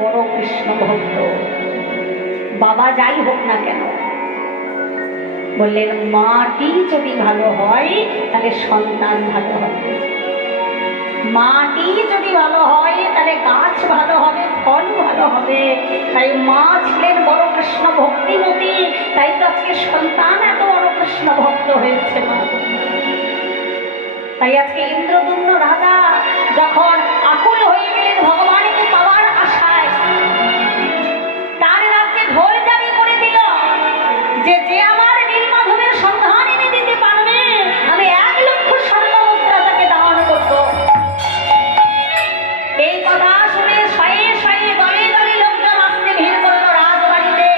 বড় কৃষ্ণ ভক্ত, বাবা যাই হোক না কেন, বললেন মাটি যদি ভালো হয় তাহলে সন্তান ভালো হবে, মাটি যদি ভালো হয় তাহলে গাছ ভালো হবে, ফল ভালো হবে। তাই মা ছিলেন বড় কৃষ্ণ ভক্তিমতী, তাই তো আজকে সন্তান এত বড় কৃষ্ণ ভক্ত হয়েছে মা। তাই আজকে ইন্দ্রদুম্ন রাজা যখন আকুল হয়ে গেলেন ভগবানকে পাওয়ার আশায়, তার রাজ্যে ঢোল জারি করে দিল যে যে আমার নীলমাধবের সন্ধান এনে দিতে পারবে আমি 1,00,000 স্বর্ণ মুদ্রা তাকে দান করব। এই কথা শুনে শয়ে শয়ে দলে দলে লোকজন আসতে ভিড় করলো রাজবাড়িতে।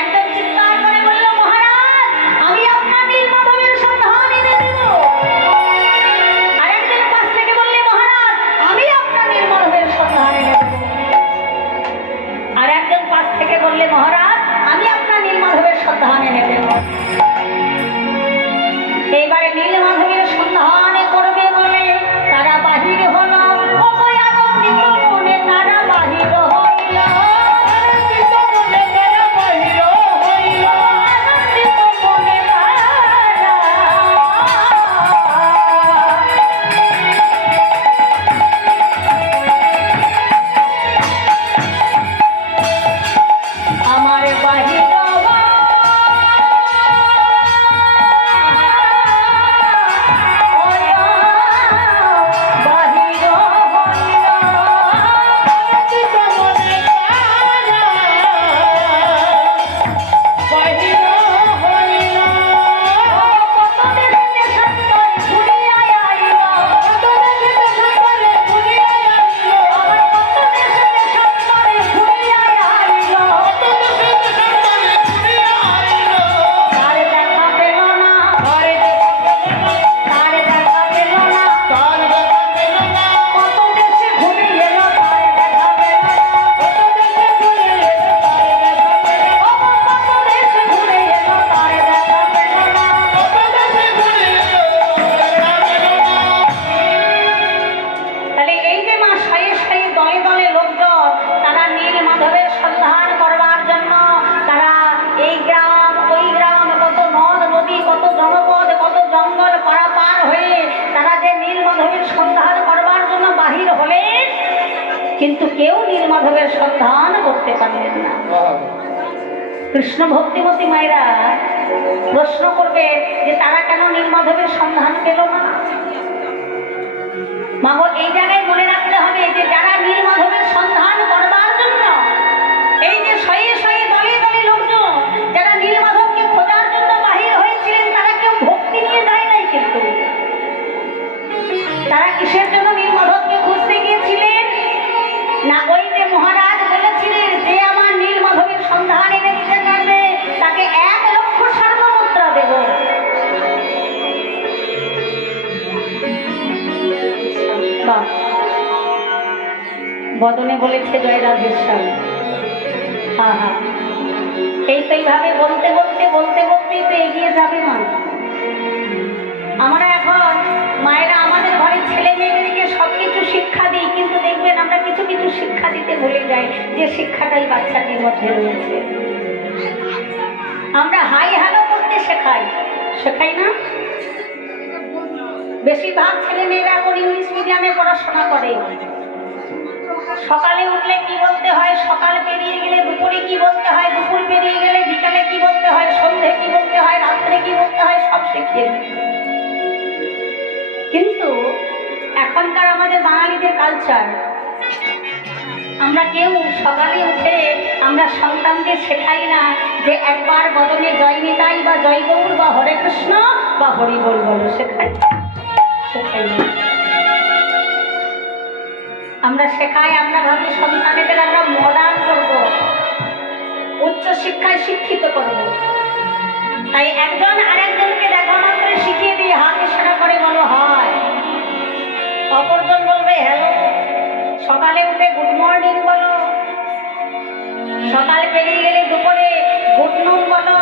একজন চিৎকার করে বলল, মহারাজ আমি আপনার নীলমাধবের সন্ধান এনে দেব। আরেকজন পাশ থেকে বললে, মহারাজ আমি আপনার নীলমাধবের সন্ধান এনে দেব। আর একজন পাশ থেকে বললে, মহারাজ আমি আপনার নীলমাধবের সন্ধান এনে দেব। এইবারে নীলমাধবের সন্ধান করবে বলে তারা বাহির হলো, আনন্দিত মনে তারা বাহির হইল, আনন্দিত মনে তারা বাহির হইল, আনন্দিত মনে তারা। আমার বাহির কিন্তু কেউ নীলমাধবের সন্ধান করতে পারলেন না। কৃষ্ণ ভক্তিমতী মায়েরা প্রশ্ন করবে যে তারা কেন নীলমাধবের সন্ধান পেল না। মাগো এই জায়গায় মনে রাখতে হবে যে যারা নীলমাধবের সন্ধান করবার জন্য এই যে শয়ে শয়ে দলে দলে লোকজন যারা নীলমাধবকে খোঁজার জন্য বাহির হয়েছিলেন তারা কেউ ভক্তি নিয়ে যায় নাই, কিন্তু তারা কিসের জন্য নীলমাধবকে খুঁজতে গিয়েছিলেন না, ওই যে মহারাজ বলেছিলেন যে আমার নীলমাধবের সন্ধান এনে দিতে পারবে তাকে 1,00,000 স্বর্ণ মুদ্রা দেব। বদনে বলেছে জয় রাধেশ্যাম। হা হা, এই তো এইভাবে বলতে বলতে বলতে বলতেই তো এগিয়ে যাবে মা। আমরা এখন মায়েরা আমাদের ঘরের ছেলে মেয়েদেরকে সবকিছু শিক্ষা দিই, কিন্তু দেখবেন আমরা কিছু কিছু শিক্ষা দিতে ভুলে যাই যে শিক্ষাটাই বাচ্চাটির মধ্যে রয়েছে। আমরা হাই হ্যালো করতে শেখাই না। বেশিরভাগ ছেলে মেয়েরা এখন ইংলিশ মিডিয়ামে পড়াশোনা করে। সকালে উঠলে কি বলতে হয়, সকাল পেরিয়ে গেলে দুপুরে কি বলতে হয়, দুপুর পেরিয়ে গেলে বিকালে কি বলতে হয়, সন্ধ্যে কি বলতে হয়, রাত্রে কি বলতে হয়, সব শিখিয়ে দেয়। কিন্তু এখনকার আমাদের বাঙালিদের কালচার, আমরা কেউ সকালে উঠে আমরা সন্তানদের শেখাই না যে একবার বদনে জয় নিতাই বা জয় গৌর বা হরে কৃষ্ণ বা হরি বল বলো, শেখাই না। আমরা শেখাই, আমরা ভাবি সন্তানেদের আমরা মডার্ন করব, উচ্চ শিক্ষায় শিক্ষিত করব। তাই একজন আরেকজনকে দেখা মাত্র শিখিয়ে দিয়ে হাত ইশারা করে বলো হয়, অপরজন বলবে হ্যালো, সকালে উঠে গুড মর্নিং বলো, সকাল পেরিয়ে গেলে দুপুরে গুড নুন বলো,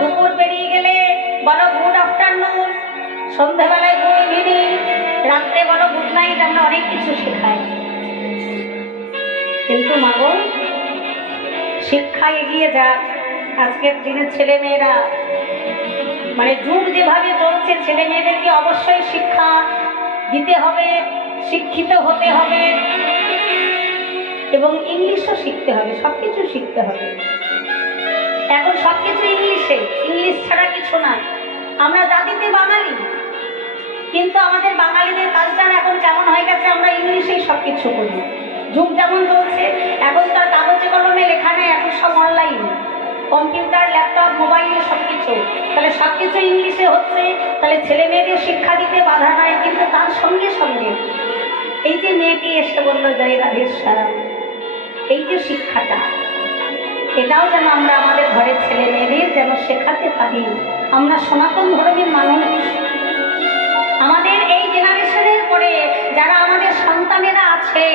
দুপুর পেরিয়ে গেলে বলো গুড আফটারনুন, সন্ধ্যাবেলায় গুড ইভিনিং, রাত্রে বলো গুড নাইট। আমরা অনেক কিছু শেখাই, কিন্তু মাগো শিক্ষা এগিয়ে যাক। আজকের দিনে ছেলে মেয়েরা মানে যুগ যেভাবে চলছে, ছেলে মেয়েদেরকে অবশ্যই শিক্ষা দিতে হবে, শিক্ষিত হতে হবে এবং ইংলিশও শিখতে হবে, সবকিছু শিখতে হবে। এখন সবকিছু ইংলিশে, ইংলিশ ছাড়া কিছু না। আমরা জাতিতে বাঙালি, কিন্তু আমাদের বাঙালিদের কালচার এখন কেমন হয়ে গেছে, আমরা ইংলিশেই সবকিছু করি। যুগ যেমন চলছে, এখন তার কাগজে কলমে লেখা নেই, এখন সব অনলাইন, কম্পিউটার, ল্যাপটপ, মোবাইল, সবকিছু। তাহলে সবকিছু ইংলিশে হচ্ছে, তাহলে ছেলে মেয়েদের শিক্ষা দিতে বাধা নাই। কিন্তু তার সঙ্গে সঙ্গে এই যে মেয়েটি এসে বললো জয় রাধেশ্বর, এই যে শিক্ষাটা, এটাও যেন আমরা আমাদের ঘরের ছেলে মেয়েদের যেন শেখাতে পারি। আমরা সনাতন ধর্মের মানুষ, আমাদের এই জেনারেশনের পরে যারা আমাদের সন্তানেরা আছে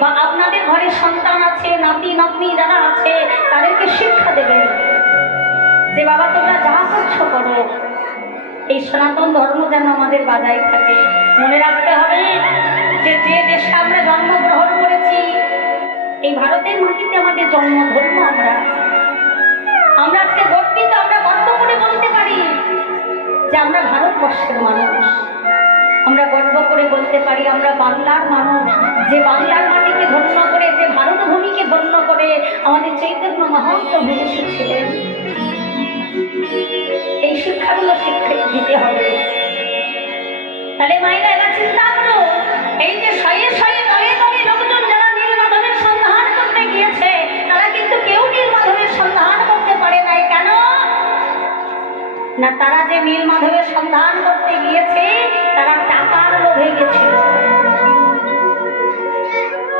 বা আপনাদের ঘরে সন্তান আছে, নাতি নাতনি যারা আছে, তাদেরকে শিক্ষা দেবেন যে বাবা তোমরা যা করছো করো, এই সনাতন ধর্ম যেন আমাদের বাজায় থাকে। মনে রাখতে হবে যে যে দেশে আমরা জন্মগ্রহণ করেছি, এই ভারতের মাটিতে আমাদের জন্মধর্ম। আমরা আজকে গর্বিত, আমরা গর্ব করে বলতে পারি যে আমরা ভারতবর্ষের মানুষ। আমরা গর্ব করে বলতে পারি আমরা বাংলার মানুষ, যে বাংলার মাটিকে ধন্য করে, যে ভারত ভূমিকে ধন্য করে আমাদের চৈতন্য মহাপ্রভু এসেছিলেন। এই শিক্ষাগুলো শিক্ষা দিতে হবে। তাহলে মায়েরা এবার চিন্তা করো, এই যে শয়ে শয়ে দলে দলে লোকজন যারা নীলমাধবের সন্ধান করতে গিয়েছে, তারা কিন্তু কেউ নীলমাধবের সন্ধান করতে পারে নাই। কেন না, তারা যে নীলমাধবের সন্ধান করতে গিয়েছে তারা টাকার লোভে গেছিল।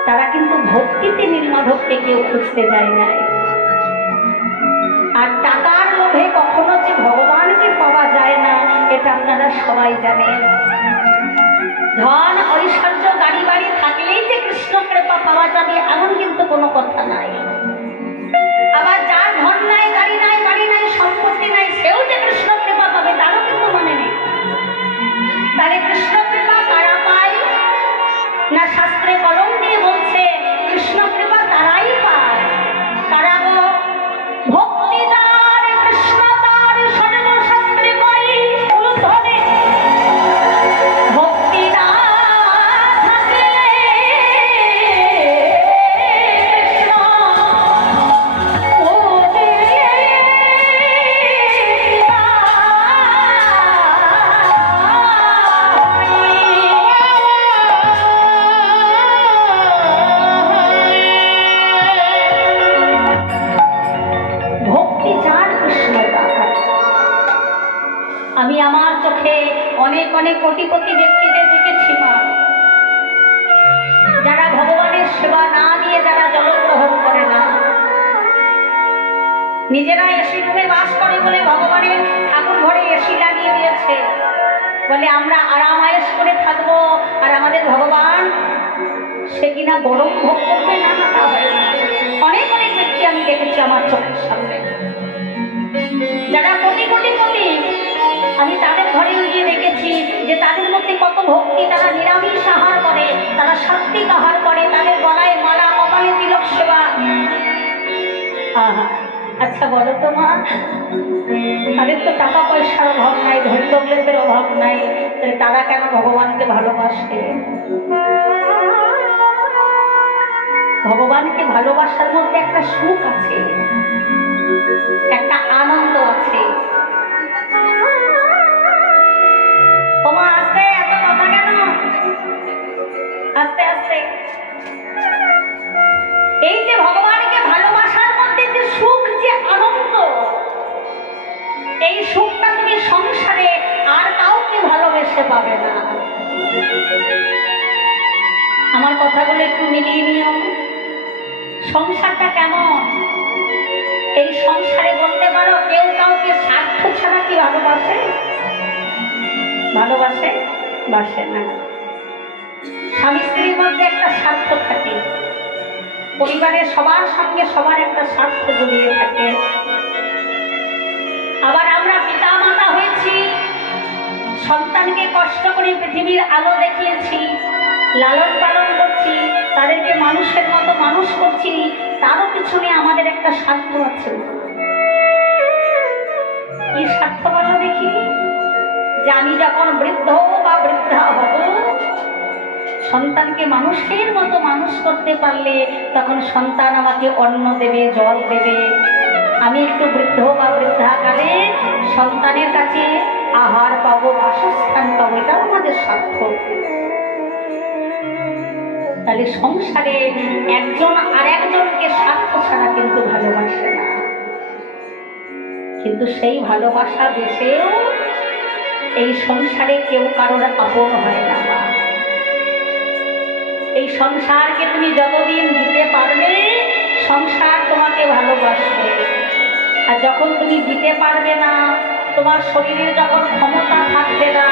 তারা কিন্তু ভক্তিতে নীলমাধবকে কেউ খুঁজতে যায় নাই। আর টাকার লোভে কখনো যে ভগবানকে পাওয়া যায় না, এটা আপনারা সবাই জানেন। ধন ঐশ্বর্য গাড়ি বাড়ি থাকলেই যে কৃষ্ণ কৃপা পাওয়া যাবে এমন কিন্তু কোনো কথা নাই। আবার যার ধন নাই, গাড়ি নাই, বাড়ি নাই, সম্পত্তি নাই, সেও যে কৃষ্ণ কৃপা পাবে তারও কিন্তু মনে নেই। তাহলে কৃষ্ণ কৃপা কারা পায় না, শাস্ত্রে কলম দিয়ে বলছে কৃষ্ণ কৃপা তারাই পায়। কারা গো? ভক্তিদার কৃষ্ণ তার সর্বশাস্ত্রে পাই উদ্ধরে, ভক্তি না থাকলে কৃষ্ণ ওরে আমি আমার চোখে অনেক অনেক কোটি কোটি ব্যক্তিদের দেখেছি মা, যারা ভগবানের সেবা না দিয়ে যারা জলগ্রহণ করে না, নিজেরা এসি রুমে বাস করে বলে ভগবানের ঠাকুর ঘরে এসি লাগিয়ে দিয়েছে, বলে আমরা আরাম আয়েশ করে থাকবো, আর আমাদের ভগবান সে কিনা গরম ভোগ করবে না। তা হয় না। অনেক অনেক ব্যক্তি আমি দেখেছি আমার চোখের সামনে, যারা কোটি কোটি কোটি, আমি তাদের ঘরে গিয়ে দেখেছি যে তাদের মধ্যে কত ভক্তি। তারা নিরামিষ আহার করে, তারা সাত্বিক আহার করে, তাদের গলায় মালা, কপালে তিলক সেবা। আচ্ছা বলো তো মা, তাদের তো টাকা পয়সার অভাব নাই, ধনী দৌলতের অভাব নাই, তাহলে তারা কেন ভগবানকে ভালোবাসে? ভগবানকে ভালোবাসার মধ্যে একটা সুখ আছে, একটা আনন্দ আছে। ওমা আস্তে, এত কথা কেন? আস্তে আস্তে। এই যে ভগবানকে ভালোবাসার মধ্যে যে সুখ, যে আনন্দ, এই সুখটা তুমি সংসারে আর কাউকে ভালোবেসে পাবে না। আমার কথাগুলো একটু মিলিয়ে নিও। সংসারটা কেমন? এই সংসারে বলতে পারো কেউ কাউকে স্বার্থ ছাড়া কি ভালোবাসে? ভালোবাসে? বাসে না। স্বামী স্ত্রীর মধ্যে একটা স্বার্থ থাকে, পরিবারের সবার সঙ্গে সবার একটা স্বার্থ জড়িয়ে থাকে। আবার আমরা পিতা মাতা হয়েছি, সন্তানকে কষ্ট করে পৃথিবীর আলো দেখিয়েছি, লালন পালন করছি, তাদেরকে মানুষের মতো মানুষ করছি, তারও পিছনে আমাদের একটা স্বার্থ আছে। কি স্বার্থ বলো দেখি? যে আমি যখন বৃদ্ধ বা বৃদ্ধা হব, সন্তানকে মানুষের মতো মানুষ করতে পারলে তখন সন্তান আমাকে অন্ন দেবে, জল দেবে। আমি একটু বৃদ্ধ বা বৃদ্ধাকালে সন্তানের কাছে আহার পাবো, বাসস্থান পাবো, এটাও আমাদের স্বার্থ। তাহলে সংসারে একজন আর একজনকে স্বার্থ ছাড়া কিন্তু ভালোবাসে না। কিন্তু সেই ভালোবাসা বেশেও এই সংসারে কেউ কারোর আপন হয় না। এই সংসারকে তুমি যতদিন দিতে পারবে, সংসার তোমাকে ভালোবাসবে। আর যখন তুমি দিতে পারবে না, তোমার শরীরের যখন ক্ষমতা থাকবে না,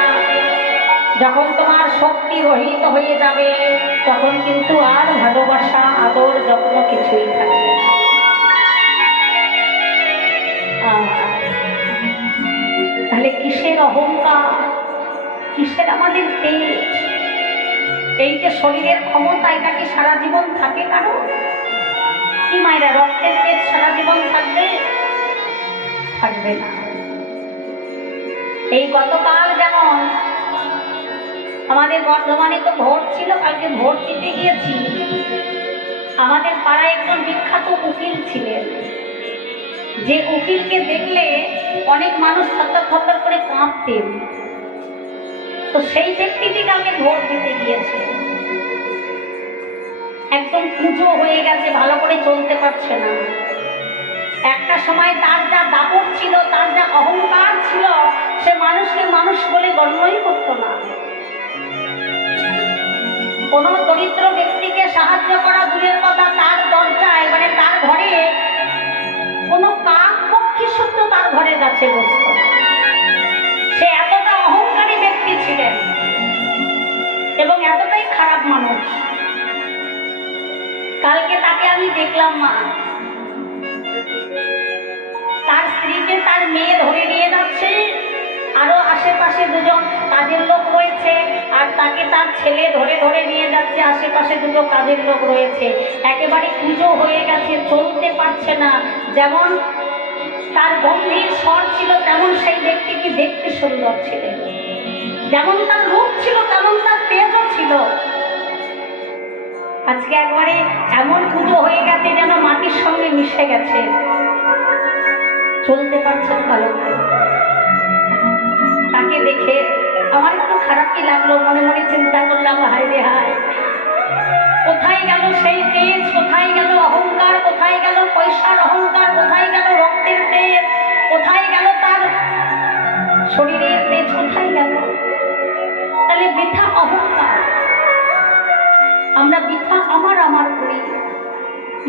যখন তোমার শক্তি রহিত হয়ে যাবে, তখন কিন্তু আর ভালোবাসা, আদর, যত্ন কিছুই থাকবে না। তাহলে কিসের অহংকার, কিসের আমাদের তেজ? এই যে শরীরের ক্ষমতা, এটা কি সারা জীবন থাকে কারো? কি মায়েরা, রক্তের তেজ সারা জীবন থাকবে? থাকবে না। এই গতকাল যেমন আমাদের বর্ধমানে তো ভোট ছিল, কালকে ভোট দিতে গিয়েছি। আমাদের পাড়ায় একজন বিখ্যাত উকিল ছিলেন, যে উকিলকে দেখলে অনেক মানুষ থরথর থরথর করে কাঁপতেন। তো সেই ব্যক্তিটি কালকে ভোট দিতে গিয়েছে, একদম পুজো হয়ে গেছে, ভালো করে চলতে পারছে না। একটা সময় তার যা দাপট ছিল, তার যা অহংকার ছিল, সে মানুষকে মানুষ বলে গণ্যই করত না। কোন দরিদ্র ব্যক্তিকে সাহায্য করা দূরের কথা, তার দরজায় মানে তার ঘরে কোনো কাক পক্ষী শুদ্ধ তার ঘরের কাছে বসত না। সে এতটা অহংকারী ব্যক্তি ছিলেন এবং এতটাই খারাপ মানুষ। কালকে তাকে আমি দেখলাম, মা তার স্ত্রীকে তার মেয়ে ধরে নিয়ে যাচ্ছে, আরো আশেপাশে দুজন কাজের লোক রয়েছে, আর তাকে তার ছেলে ধরে ধরে নিয়ে যাচ্ছে, আশেপাশে দুটো কাজের লোক রয়েছে। একেবারে পুজো হয়ে গেছে, চলতে পারছে না। যেমন তার গম্ভীর স্বর ছিল, তেমন সেই ব্যক্তিটি দেখতে সুন্দর ছিলেন। যেমন তার রূপ ছিল, তেমন তার তেজও ছিল। আজকে একবারে এমন পুজো হয়ে গেছে যেন মাটির সঙ্গে মিশে গেছে, চলতে পারছেন ভালো করে। তাকে দেখে আমার একটু খারাপই লাগলো, মনে মনে চিন্তা করলাম, হায় রে হায়, কোথায় গেল সেই তেজ, কোথায় গেল অহংকার, কোথায় গেল পয়সার অহংকার, কোথায় গেল রক্তের তেজ, কোথায় গেল তার শরীরের তেজ, কোথায় গেল? তাহলে বৃথা অহংকার, আমরা বৃথা আমার আমার করি।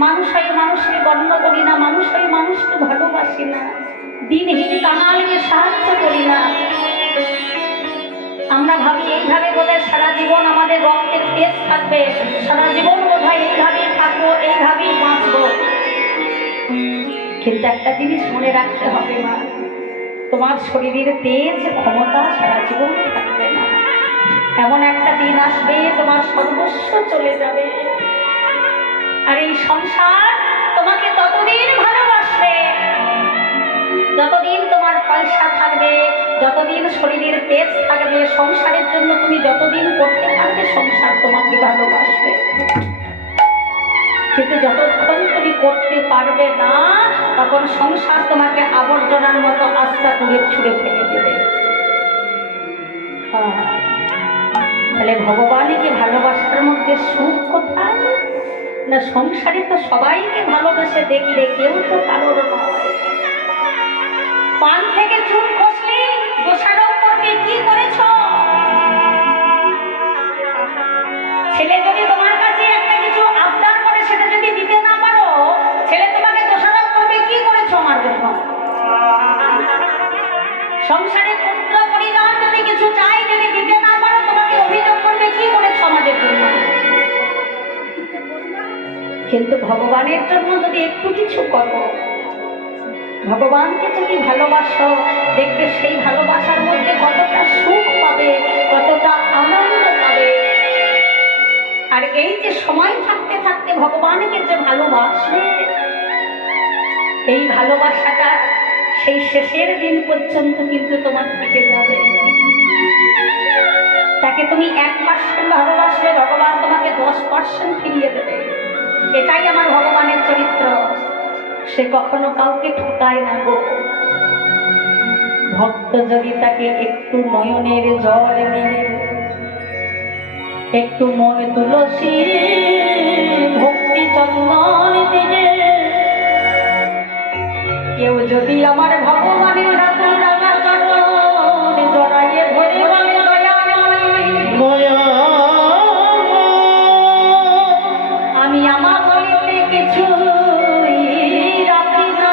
মানুষ হয়ে মানুষকে গণ্য করি না, মানুষ হয়ে মানুষকে ভালোবাসি না, দিনহীন কাঙালকে সাহায্য করি না। আমরা ভাবি এইভাবে বোধহয় সারা জীবন আমাদের রক্তের তেজ থাকবে, সারা জীবন বোধহয় এইভাবেই থাকবো, এইভাবেই বাঁচবো। কিন্তু একটা জিনিস মনে রাখতে হবে, মা, তোমার শরীরের তেজ, ক্ষমতা সারা জীবন থাকবে না। এমন একটা দিন আসবে তোমার সর্বস্ব চলে যাবে। আর এই সংসার তোমাকে ততদিন ভালোবাসবে যতদিন তোমার পয়সা থাকবে, যতদিন শরীরের তেজ থাকবে। সংসারের জন্য তুমি যতদিন করতে পারবে, সংসার তোমাকে ভালোবাসবে। কিন্তু যতক্ষণ তুমি করতে পারবে না, তখন সংসার তোমাকে আবর্জনার মতো আস্থা করে ছুঁড়ে ফেলে দেবে। তাহলে ভগবানকে ভালোবাসার মধ্যে সুখ কোথায়? না, সংসারে তো সবাইকে ভালোবেসে দেখলে কেউ তো কারোর নয়। পান থেকে চুন খসলে দোষারোপ করবে, কি করেছ? ছেলে যদি তোমার কাছে একটা কিছু আবদার করে, সেটা যদি দিতে না পারো, ছেলে তোমাকে দোষারোপ করবে, কি করেছো আমার জন্য? সংসারে পুত্র পরিবার যদি কিছু চাই, যদি দিতে না পারো, তোমাকে অভিযোগ করবে, কি করেছো আমাদের জন্য? কিন্তু ভগবানের জন্য যদি একটু কিছু করো, ভগবানকে যদি ভালোবাসো, দেখবে সেই ভালোবাসার মধ্যে কতটা সুখ পাবে, কতটা আনন্দ পাবে। আর এই যে সময় থাকতে থাকতে ভগবানকে যে ভালোবাসে, এই ভালোবাসাটা সেই শেষের দিন পর্যন্ত কিন্তু তোমার থেকে যাবে। তাকে তুমি 1% ভালোবাসলে ভগবান তোমাকে 10% ফিরিয়ে দেবে। এটাই আমার ভগবানের চরিত্র, সে কখনো কাউকে ঠকায় না গো। ভক্ত যদি তাকে একটু নয়নের জল দিলে, একটু মন তুলসী ভক্তি চন্দন দিলে, কেউ যদি আমার ভগবানের রাতুল রাঙা চরণ জড়াইয়ে ধরে বলে দয়া আমি আমার বলিতে কিছু রাখি না,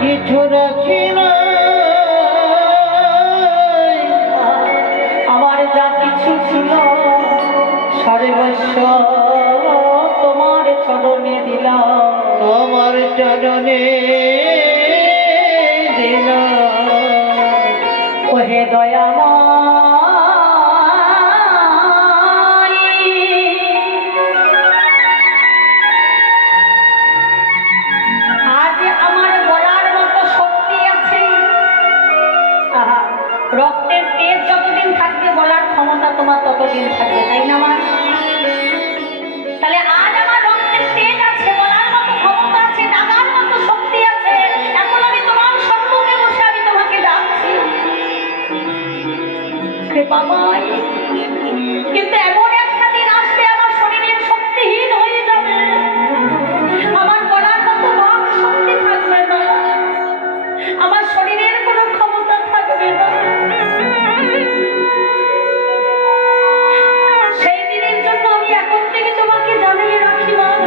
কিছু রাখি না, আমার যা কিছু ছিল সর্বস্ব তোমার চরণে দিলাম, আমার চরণে দিলাম। ওহে দয়াময়, আজ আমার বলার মতো শক্তি আছে। আহা, রক্তের তেজ যতদিন থাকবে বলার ক্ষমতা তোমার ততদিন থাকবে, তাই না মা? তাহলে আজ আমার রক্তের তেজ আছে, বলার মতো ক্ষমতা আছে, ডাকার মতো শক্তি আছে, এখন আমি তোমার সম্মুখে বসে আমি তোমাকে ডাকছি কৃপাময়। কিন্তু এমন একটা দিন আসবে আমার শরীরের শক্তিহীন হয়ে যাবে, আমার বলার মতো বাক শক্তি থাকবে না, আমার শরীরের কোনো ক্ষমতা থাকবে না। সেই দিনের জন্য আমি এখন থেকে তোমাকে জানিয়ে রাখি মাধব,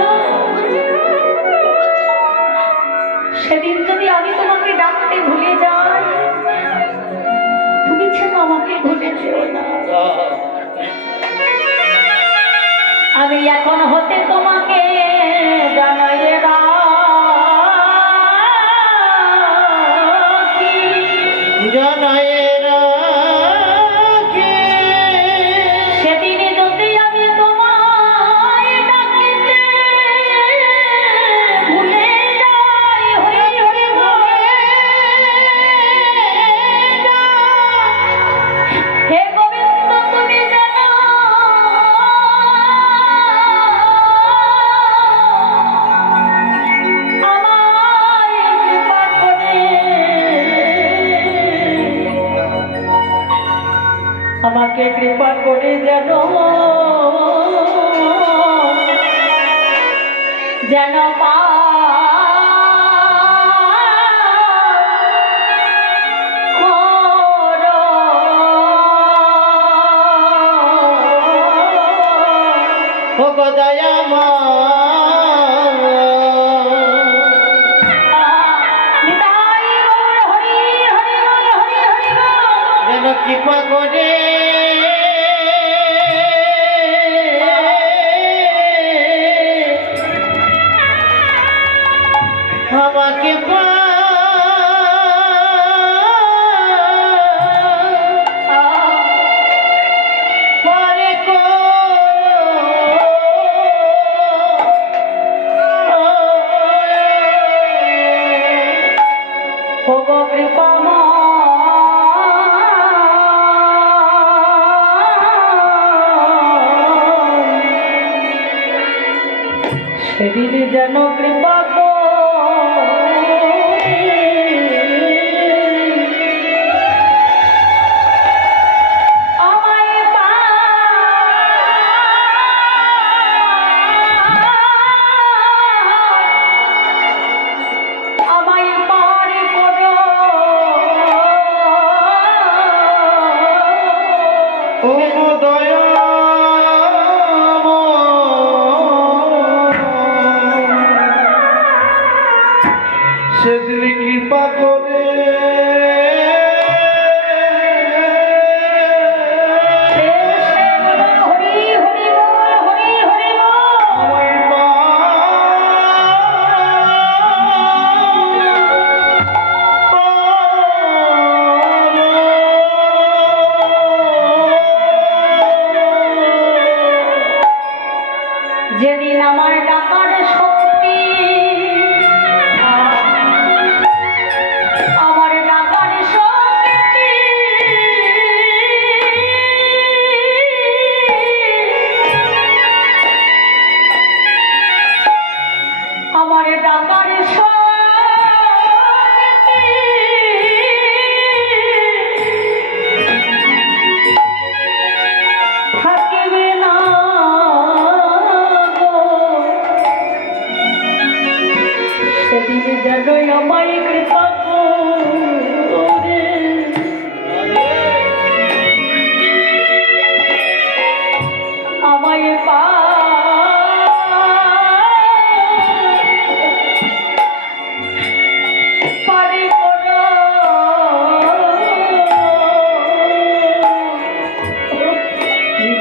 সেদিন যদি আমি তোমাকে ডাকতে ভুলে যাই, তুমি যেন আমাকে ভুলে যেও না। আমি এখন হতে তোমাকে জানাইয়ে রাখি, জানাইয়ে রাখি, সেদিনে যদি আমি তোমায় ডাকিতে ভুলে যাই, হরি হরি বলে হে গোবিন্দ তুমি জানো আমাকে কৃপা করে যেন যেন দয়া যেন কৃপা করে আমাকে পরে করো কৃপা সেদিন যেন কৃপা সেদিন কৃপা করে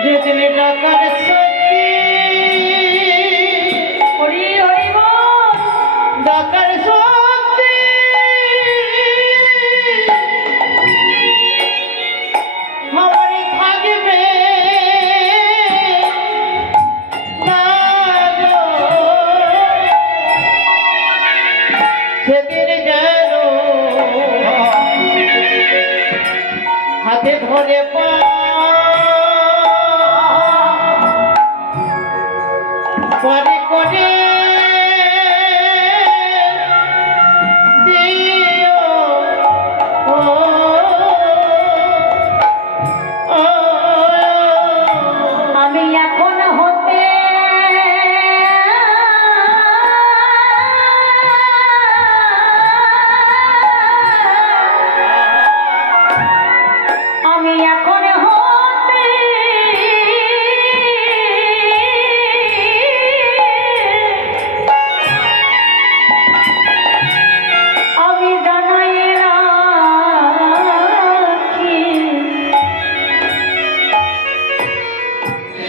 যেদিন ডাকার শক্তি হরি হরি বল। ডাকার শক্তি আমার থাকবে না গো। সেদিন যেন হাতে ধরে পরে করে দিও ও আমি এখন হতে আমি এখন হতে আমি জানাই রাখি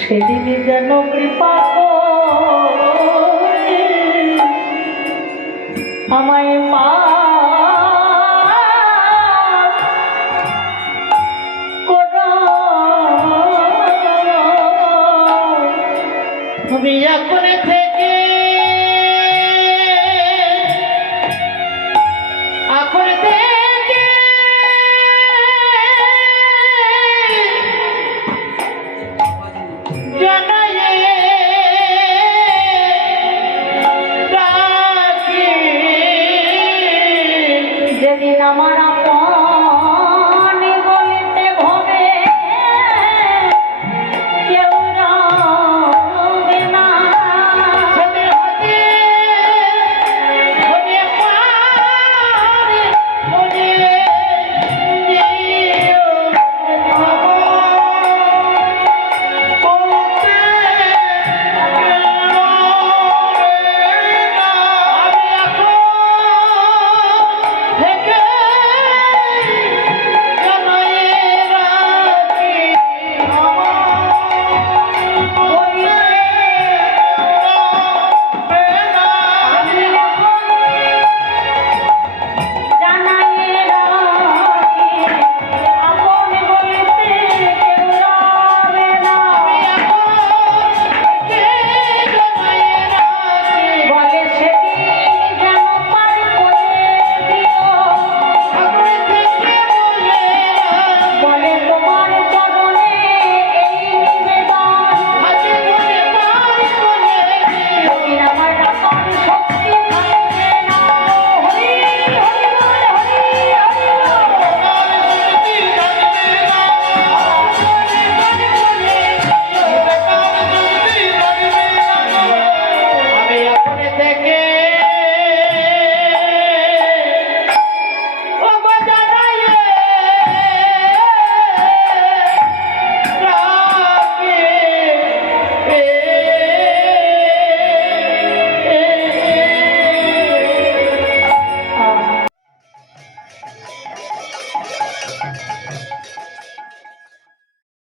সেদিন যেন কৃপা করে আমায় তুমি এখন